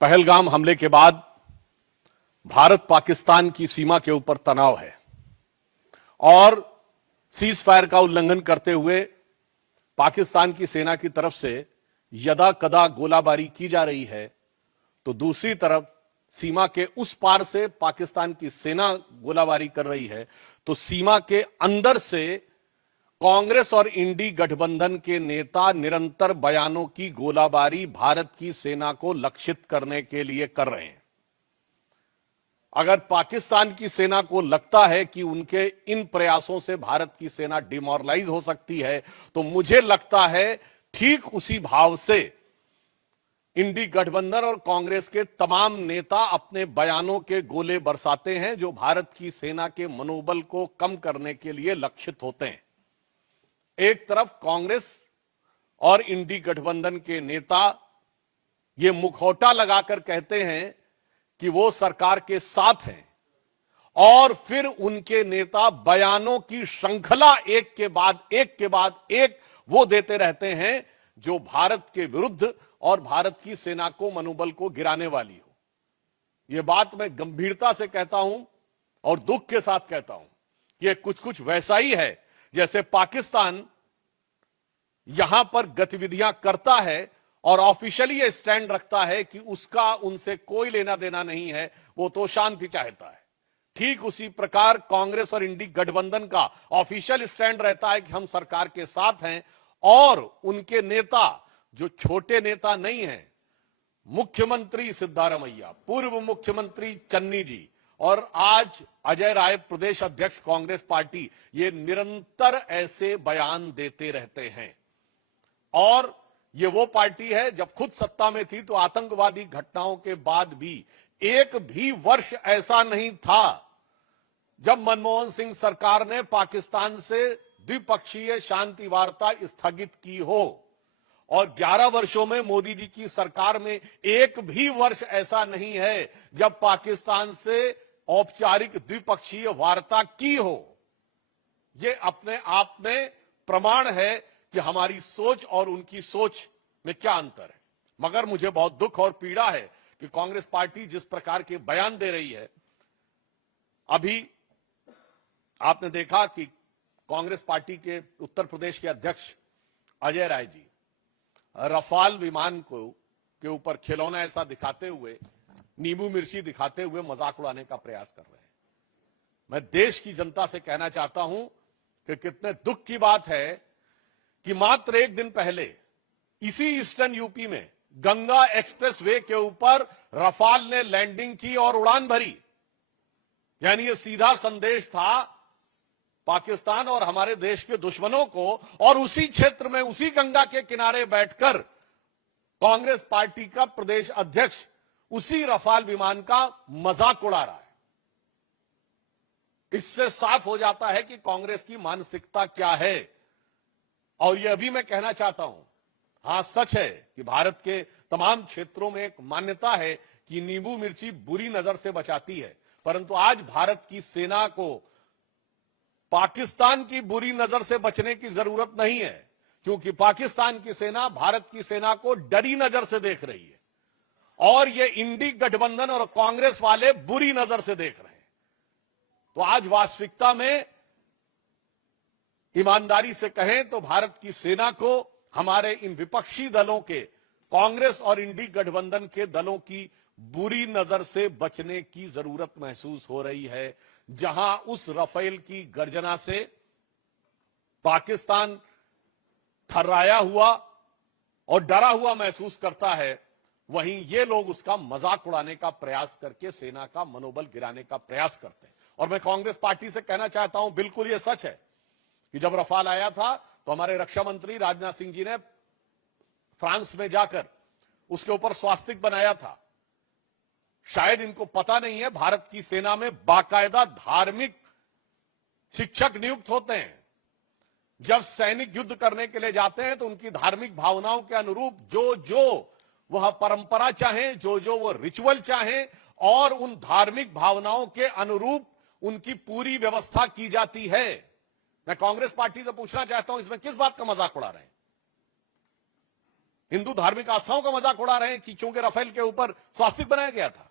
पहलगाम हमले के बाद भारत पाकिस्तान की सीमा के ऊपर तनाव है और सीज फायर का उल्लंघन करते हुए पाकिस्तान की सेना की तरफ से यदा कदा गोलाबारी की जा रही है, तो दूसरी तरफ सीमा के उस पार से पाकिस्तान की सेना गोलाबारी कर रही है। तो सीमा के अंदर से कांग्रेस और इंडी गठबंधन के नेता निरंतर बयानों की गोलाबारी भारत की सेना को लक्षित करने के लिए कर रहे हैं। अगर पाकिस्तान की सेना को लगता है कि उनके इन प्रयासों से भारत की सेना डिमोरलाइज हो सकती है, तो मुझे लगता है ठीक उसी भाव से इंडी गठबंधन और कांग्रेस के तमाम नेता अपने बयानों के गोले बरसाते हैं, जो भारत की सेना के मनोबल को कम करने के लिए लक्षित होते हैं। एक तरफ कांग्रेस और इंडी गठबंधन के नेता ये मुखौटा लगाकर कहते हैं कि वो सरकार के साथ हैं, और फिर उनके नेता बयानों की श्रृंखला एक के बाद एक वो देते रहते हैं जो भारत के विरुद्ध और भारत की सेना को मनोबल को गिराने वाली हो। यह बात मैं गंभीरता से कहता हूं और दुख के साथ कहता हूं कि यह कुछ वैसा ही है जैसे पाकिस्तान यहां पर गतिविधियां करता है और ऑफिशियली यह स्टैंड रखता है कि उसका उनसे कोई लेना देना नहीं है, वो तो शांति चाहता है। ठीक उसी प्रकार कांग्रेस और इंडी गठबंधन का ऑफिशियल स्टैंड रहता है कि हम सरकार के साथ हैं, और उनके नेता जो छोटे नेता नहीं हैं, मुख्यमंत्री सिद्धारमैया, पूर्व मुख्यमंत्री चन्नी जी और आज अजय राय प्रदेश अध्यक्ष कांग्रेस पार्टी, ये निरंतर ऐसे बयान देते रहते हैं। और ये वो पार्टी है जब खुद सत्ता में थी तो आतंकवादी घटनाओं के बाद भी एक भी वर्ष ऐसा नहीं था जब मनमोहन सिंह सरकार ने पाकिस्तान से द्विपक्षीय शांति वार्ता स्थगित की हो, और 11 वर्षों में मोदी जी की सरकार में एक भी वर्ष ऐसा नहीं है जब पाकिस्तान से औपचारिक द्विपक्षीय वार्ता की हो। ये अपने आप में प्रमाण है कि हमारी सोच और उनकी सोच में क्या अंतर है। मगर मुझे बहुत दुख और पीड़ा है कि कांग्रेस पार्टी जिस प्रकार के बयान दे रही है। अभी आपने देखा कि कांग्रेस पार्टी के उत्तर प्रदेश के अध्यक्ष अजय राय जी रफाल विमान के ऊपर खिलौना ऐसा दिखाते हुए, नींबू मिर्ची दिखाते हुए मजाक उड़ाने का प्रयास कर रहे हैं। मैं देश की जनता से कहना चाहता हूं कि कितने दुख की बात है कि मात्र एक दिन पहले इसी ईस्टर्न यूपी में गंगा एक्सप्रेस वे के ऊपर रफाल ने लैंडिंग की और उड़ान भरी। यानी यह सीधा संदेश था पाकिस्तान और हमारे देश के दुश्मनों को, और उसी क्षेत्र में उसी गंगा के किनारे बैठकर कांग्रेस पार्टी का प्रदेश अध्यक्ष उसी रफाल विमान का मजाक उड़ा रहा है। इससे साफ हो जाता है कि कांग्रेस की मानसिकता क्या है। और यह भी मैं कहना चाहता हूं, हां सच है कि भारत के तमाम क्षेत्रों में एक मान्यता है कि नींबू मिर्ची बुरी नजर से बचाती है, परंतु आज भारत की सेना को पाकिस्तान की बुरी नजर से बचने की जरूरत नहीं है, क्योंकि पाकिस्तान की सेना भारत की सेना को डरी नजर से देख रही है, और ये इंडी गठबंधन और कांग्रेस वाले बुरी नजर से देख रहे हैं। तो आज वास्तविकता में ईमानदारी से कहें तो भारत की सेना को हमारे इन विपक्षी दलों के, कांग्रेस और इंडी गठबंधन के दलों की बुरी नजर से बचने की जरूरत महसूस हो रही है। जहां उस रफेल की गर्जना से पाकिस्तान थर्राया हुआ और डरा हुआ महसूस करता है, वहीं ये लोग उसका मजाक उड़ाने का प्रयास करके सेना का मनोबल गिराने का प्रयास करते हैं। और मैं कांग्रेस पार्टी से कहना चाहता हूं, बिल्कुल ये सच है कि जब रफाल आया था तो हमारे रक्षा मंत्री राजनाथ सिंह जी ने फ्रांस में जाकर उसके ऊपर स्वास्तिक बनाया था। शायद इनको पता नहीं है, भारत की सेना में बाकायदा धार्मिक शिक्षक नियुक्त होते हैं। जब सैनिक युद्ध करने के लिए जाते हैं तो उनकी धार्मिक भावनाओं के अनुरूप जो वह परंपरा चाहे, जो वो रिचुअल चाहे, और उन धार्मिक भावनाओं के अनुरूप उनकी पूरी व्यवस्था की जाती है। मैं कांग्रेस पार्टी से पूछना चाहता हूं, इसमें किस बात का मजाक उड़ा रहे हैं? हिंदू धार्मिक आस्थाओं का मजाक उड़ा रहे हैं कि चूंकि राफेल के ऊपर स्वास्तिक बनाया गया था।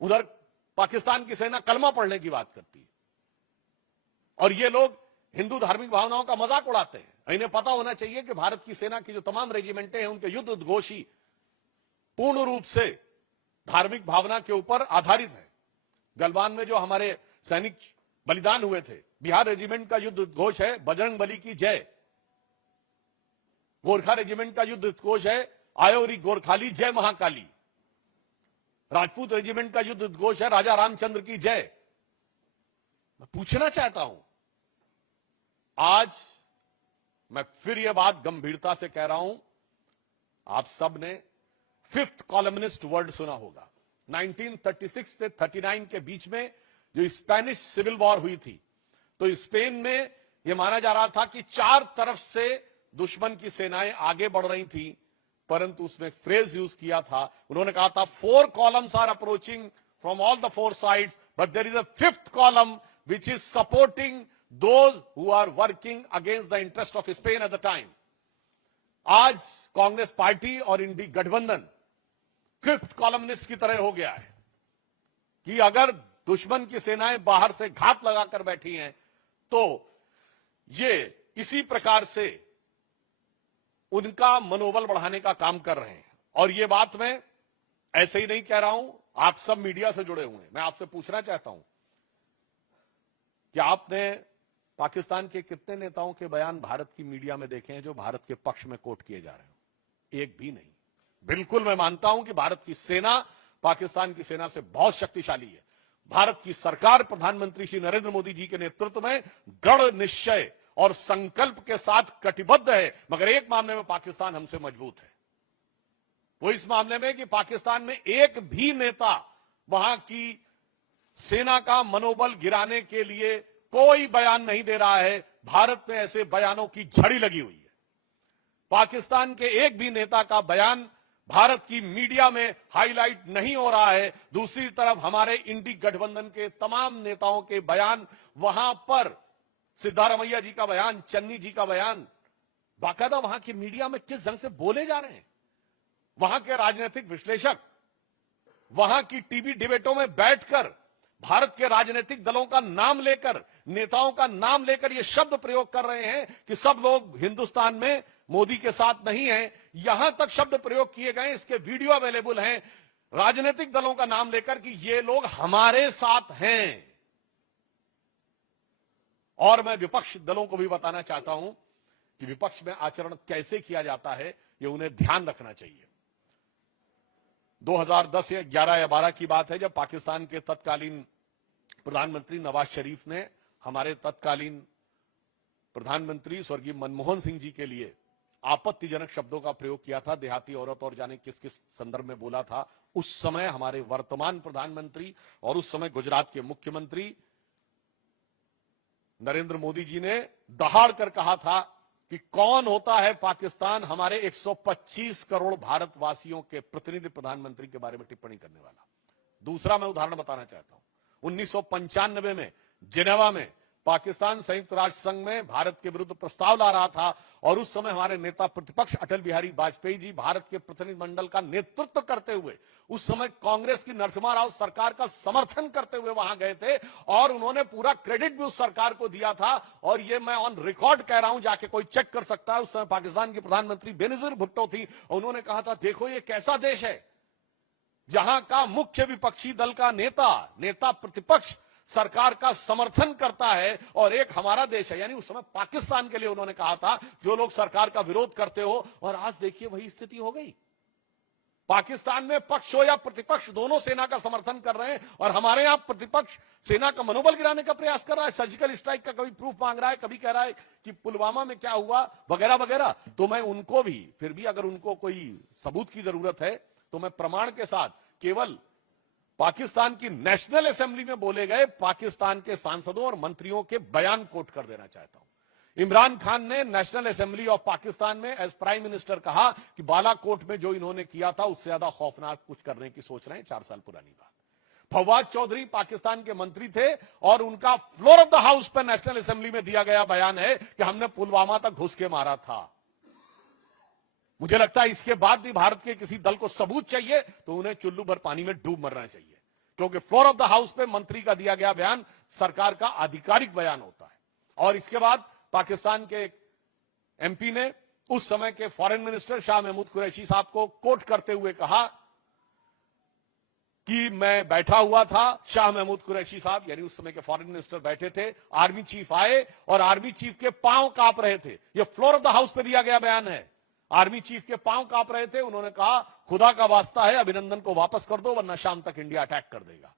उधर पाकिस्तान की सेना कलमा पढ़ने की बात करती है और ये लोग हिंदू धार्मिक भावनाओं का मजाक उड़ाते हैं। इन्हें पता होना चाहिए कि भारत की सेना की जो तमाम रेजिमेंटें हैं उनके युद्ध उद्घोषी पूर्ण रूप से धार्मिक भावना के ऊपर आधारित है। गलवान में जो हमारे सैनिक बलिदान हुए थे, बिहार रेजिमेंट का युद्ध उद्घोष है बजरंग बली की जय। गोरखा रेजिमेंट का युद्ध उद्घोष है आयोरी गोरखाली जय महाकाली। राजपूत रेजिमेंट का युद्ध उद्घोष है राजा रामचंद्र की जय। मैं पूछना चाहता हूं, आज मैं फिर यह बात गंभीरता से कह रहा हूं, आप सब ने फिफ्थ कॉलमनिस्ट वर्ड सुना होगा। 1936 से 39 के बीच में जो स्पेनिश सिविल वॉर हुई थी, तो स्पेन में यह माना जा रहा था कि चार तरफ से दुश्मन की सेनाएं आगे बढ़ रही थी, परंतु उसमें एक फ्रेज यूज किया था। उन्होंने कहा था 4 columns are approaching from all the 4 sides, but there is a 5th column which is supporting those who are working against the interest of Spain at the time. आज कांग्रेस पार्टी और इंडी गठबंधन 5th columnist की तरह हो गया है कि अगर दुश्मन की सेनाएं बाहर से घात लगाकर बैठी हैं तो ये इसी प्रकार से उनका मनोबल बढ़ाने का काम कर रहे हैं। और ये बात मैं ऐसे ही नहीं कह रहा हूं, आप सब मीडिया से जुड़े हुए हैं। मैं आपसे पूछना चाहता हूं कि आपने पाकिस्तान के कितने नेताओं के बयान भारत की मीडिया में देखे हैं जो भारत के पक्ष में कोट किए जा रहे हो? एक भी नहीं। बिल्कुल मैं मानता हूं कि भारत की सेना पाकिस्तान की सेना से बहुत शक्तिशाली है। भारत की सरकार प्रधानमंत्री श्री नरेंद्र मोदी जी के नेतृत्व में दृढ़ निश्चय और संकल्प के साथ कटिबद्ध है, मगर एक मामले में पाकिस्तान हमसे मजबूत है। वो इस मामले में कि पाकिस्तान में एक भी नेता वहां की सेना का मनोबल गिराने के लिए कोई बयान नहीं दे रहा है। भारत में ऐसे बयानों की झड़ी लगी हुई है। पाकिस्तान के एक भी नेता का बयान भारत की मीडिया में हाईलाइट नहीं हो रहा है। दूसरी तरफ हमारे इंडी गठबंधन के तमाम नेताओं के बयान, वहां पर सिद्धारमैया जी का बयान, चन्नी जी का बयान, बाकायदा वहां की मीडिया में किस ढंग से बोले जा रहे हैं। वहां के राजनीतिक विश्लेषक वहां की टीवी डिबेटों में बैठकर भारत के राजनीतिक दलों का नाम लेकर, नेताओं का नाम लेकर यह शब्द प्रयोग कर रहे हैं कि सब लोग हिंदुस्तान में मोदी के साथ नहीं हैं। यहां तक शब्द प्रयोग किए गए, इसके वीडियो अवेलेबल हैं, राजनीतिक दलों का नाम लेकर कि ये लोग हमारे साथ हैं। और मैं विपक्ष दलों को भी बताना चाहता हूं कि विपक्ष में आचरण कैसे किया जाता है, यह उन्हें ध्यान रखना चाहिए। 2010 या 11 या 12 की बात है जब पाकिस्तान के तत्कालीन प्रधानमंत्री नवाज शरीफ ने हमारे तत्कालीन प्रधानमंत्री स्वर्गीय मनमोहन सिंह जी के लिए आपत्तिजनक शब्दों का प्रयोग किया था। देहाती औरत और जाने किस किस संदर्भ में बोला था। उस समय हमारे वर्तमान प्रधानमंत्री और उस समय गुजरात के मुख्यमंत्री नरेंद्र मोदी जी ने दहाड़ कर कहा था कि कौन होता है पाकिस्तान हमारे 125 करोड़ भारतवासियों के प्रतिनिधि प्रधानमंत्री के बारे में टिप्पणी करने वाला। दूसरा मैं उदाहरण बताना चाहता हूं। 1995 में जिनेवा में पाकिस्तान संयुक्त राष्ट्र संघ में भारत के विरुद्ध प्रस्ताव ला रहा था और उस समय हमारे नेता प्रतिपक्ष अटल बिहारी वाजपेयी जी भारत के प्रतिनिधिमंडल का नेतृत्व करते हुए उस समय कांग्रेस की नरसिम्हा राव सरकार का समर्थन करते हुए वहां गए थे और उन्होंने पूरा क्रेडिट भी उस सरकार को दिया था। और ये मैं ऑन रिकॉर्ड कह रहा हूं, जाके कोई चेक कर सकता है। उस समय पाकिस्तान की प्रधानमंत्री बेनजीर भुट्टो थी। उन्होंने कहा था देखो ये कैसा देश है जहां का मुख्य विपक्षी दल का नेता प्रतिपक्ष सरकार का समर्थन करता है और एक हमारा देश है। यानी उस समय पाकिस्तान के लिए उन्होंने कहा था जो लोग सरकार का विरोध करते हो। और आज देखिए वही स्थिति हो गई। पाकिस्तान में पक्ष हो या प्रतिपक्ष दोनों सेना का समर्थन कर रहे हैं और हमारे यहां प्रतिपक्ष सेना का मनोबल गिराने का प्रयास कर रहा है। सर्जिकल स्ट्राइक का कभी प्रूफ मांग रहा है, कभी कह रहा है कि पुलवामा में क्या हुआ वगैरह वगैरह। तो मैं उनको भी फिर भी अगर उनको कोई सबूत की जरूरत है तो मैं प्रमाण के साथ केवल पाकिस्तान की नेशनल असेंबली में बोले गए पाकिस्तान के सांसदों और मंत्रियों के बयान कोट कर देना चाहता हूं। इमरान खान ने नेशनल असेंबली ऑफ पाकिस्तान में एज प्राइम मिनिस्टर कहा कि बालाकोट में जो इन्होंने किया था उससे ज्यादा खौफनाक कुछ करने की सोच रहे हैं। 4 साल पुरानी बात। फवाद चौधरी पाकिस्तान के मंत्री थे और उनका फ्लोर ऑफ द हाउस पर नेशनल असेंबली में दिया गया बयान है कि हमने पुलवामा तक घुस के मारा था। मुझे लगता है इसके बाद भी भारत के किसी दल को सबूत चाहिए तो उन्हें चुल्लू भर पानी में डूब मरना चाहिए, क्योंकि फ्लोर ऑफ द हाउस पे मंत्री का दिया गया बयान सरकार का आधिकारिक बयान होता है। और इसके बाद पाकिस्तान के एमपी ने उस समय के फॉरेन मिनिस्टर शाह महमूद कुरैशी साहब को कोट करते हुए कहा कि मैं बैठा हुआ था, शाह महमूद कुरैशी साहब यानी उस समय के फॉरेन मिनिस्टर बैठे थे, आर्मी चीफ आए और आर्मी चीफ के पांव कांप रहे थे। यह फ्लोर ऑफ द हाउस पे दिया गया बयान है। आर्मी चीफ के पांव कांप रहे थे, उन्होंने कहा खुदा का वास्ता है अभिनंदन को वापस कर दो वरना शाम तक इंडिया अटैक कर देगा।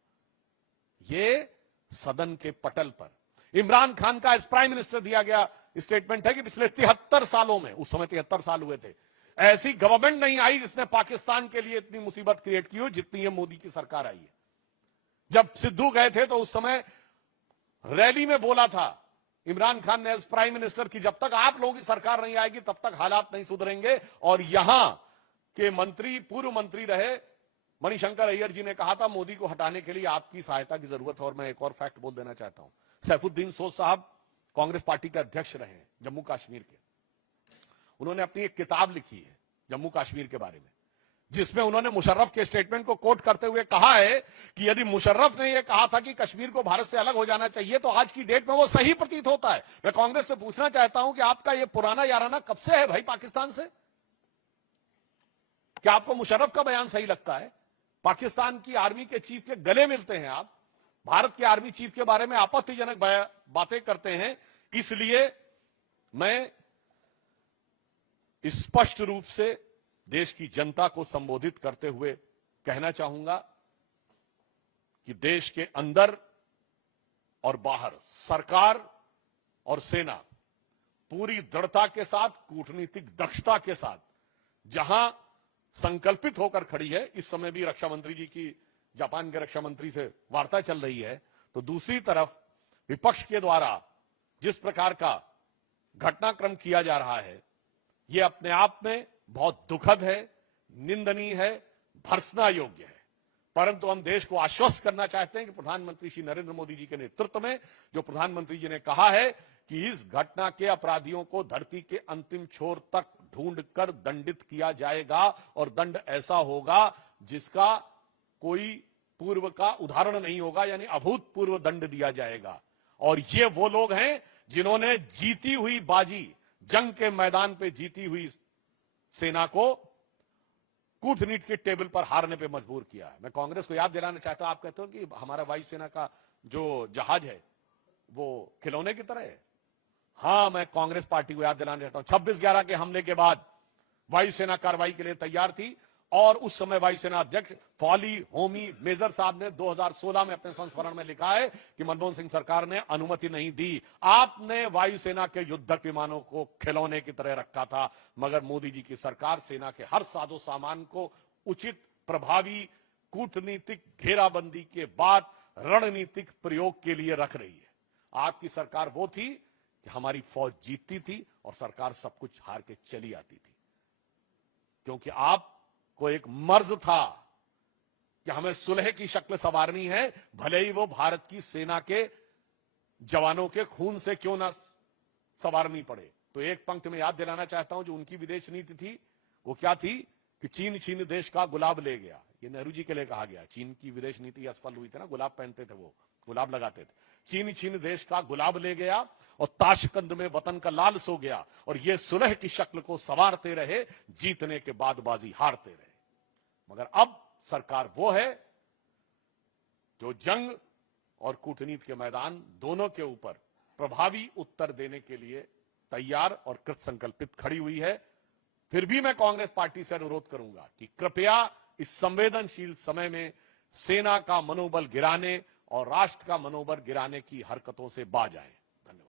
यह सदन के पटल पर इमरान खान का एज प्राइम मिनिस्टर दिया गया स्टेटमेंट है कि पिछले 73 सालों में, उस समय 73 साल हुए थे, ऐसी गवर्नमेंट नहीं आई जिसने पाकिस्तान के लिए इतनी मुसीबत क्रिएट की हो जितनी ये मोदी की सरकार आई है। जब सिद्धू गए थे तो उस समय रैली में बोला था इमरान खान ने एज प्राइम मिनिस्टर की जब तक आप लोगों की सरकार नहीं आएगी तब तक हालात नहीं सुधरेंगे। और यहां के मंत्री, पूर्व मंत्री रहे मणिशंकर अय्यर जी ने कहा था मोदी को हटाने के लिए आपकी सहायता की जरूरत है। और मैं एक और फैक्ट बोल देना चाहता हूं, सैफुद्दीन सोज साहब कांग्रेस पार्टी के अध्यक्ष रहे हैं जम्मू कश्मीर के। उन्होंने अपनी एक किताब लिखी है जम्मू कश्मीर के बारे में, जिसमें उन्होंने मुशर्रफ के स्टेटमेंट को कोट करते हुए कहा है कि यदि मुशर्रफ ने यह कहा था कि कश्मीर को भारत से अलग हो जाना चाहिए तो आज की डेट में वो सही प्रतीत होता है। मैं कांग्रेस से पूछना चाहता हूं कि आपका यह पुराना याराना कब से है भाई पाकिस्तान से? क्या आपको मुशर्रफ का बयान सही लगता है? पाकिस्तान की आर्मी के चीफ के गले मिलते हैं आप, भारत के आर्मी चीफ के बारे में आपत्तिजनक बातें करते हैं। इसलिए मैं स्पष्ट रूप से देश की जनता को संबोधित करते हुए कहना चाहूंगा कि देश के अंदर और बाहर सरकार और सेना पूरी दृढ़ता के साथ, कूटनीतिक दक्षता के साथ जहां संकल्पित होकर खड़ी है। इस समय भी रक्षा मंत्री जी की जापान के रक्षा मंत्री से वार्ता चल रही है, तो दूसरी तरफ विपक्ष के द्वारा जिस प्रकार का घटनाक्रम किया जा रहा है यह अपने आप में बहुत दुखद है, निंदनीय है, भर्त्सना योग्य है। परंतु हम देश को आश्वस्त करना चाहते हैं कि प्रधानमंत्री श्री नरेंद्र मोदी जी के नेतृत्व में जो प्रधानमंत्री जी ने कहा है कि इस घटना के अपराधियों को धरती के अंतिम छोर तक ढूंढकर दंडित किया जाएगा और दंड ऐसा होगा जिसका कोई पूर्व का उदाहरण नहीं होगा, यानी अभूतपूर्व दंड दिया जाएगा। और ये वो लोग हैं जिन्होंने जीती हुई बाजी, जंग के मैदान पे जीती हुई सेना को कूटनीति के टेबल पर हारने पे मजबूर किया है। मैं कांग्रेस को याद दिलाना चाहता हूं, आप कहते हो कि हमारा वायुसेना का जो जहाज है वो खिलौने की तरह है। हां, मैं कांग्रेस पार्टी को याद दिलाना चाहता हूं 26/11 के हमले के बाद वायुसेना कार्रवाई के लिए तैयार थी और उस समय वायुसेना अध्यक्ष फॉली होमी मेजर साहब ने 2016 में अपने संस्मरण में लिखा है कि मनमोहन सिंह सरकार ने अनुमति नहीं दी। आपने वायुसेना के युद्धक विमानों को खिलौने की तरह रखा था, मगर मोदी जी की सरकार सेना के हर साजो सामान को उचित, प्रभावी कूटनीतिक घेराबंदी के बाद रणनीतिक प्रयोग के लिए रख रही है। आपकी सरकार वो थी कि हमारी फौज जीतती थी और सरकार सब कुछ हार के चली आती थी, क्योंकि आप को एक मर्ज था कि हमें सुलह की शक्ल संवारनी है, भले ही वो भारत की सेना के जवानों के खून से क्यों ना संवारनी पड़े। तो एक पंक्ति में याद दिलाना चाहता हूं जो उनकी विदेश नीति थी वो क्या थी कि चीन छीन देश का गुलाब ले गया। ये नेहरू जी के लिए कहा गया। चीन की विदेश नीति असफल हुई थी ना, गुलाब पहनते थे, वो गुलाब लगाते थे। चीन छीन देश का गुलाब ले गया और ताशकंद में वतन का लाल सो गया, और ये सुलह की शक्ल को संवारते रहे, जीतने के बाद बाजी हारते रहे। मगर अब सरकार वो है जो जंग और कूटनीति के मैदान दोनों के ऊपर प्रभावी उत्तर देने के लिए तैयार और कृत संकल्पित खड़ी हुई है। फिर भी मैं कांग्रेस पार्टी से अनुरोध करूंगा कि कृपया इस संवेदनशील समय में सेना का मनोबल गिराने और राष्ट्र का मनोबल गिराने की हरकतों से बाज आए।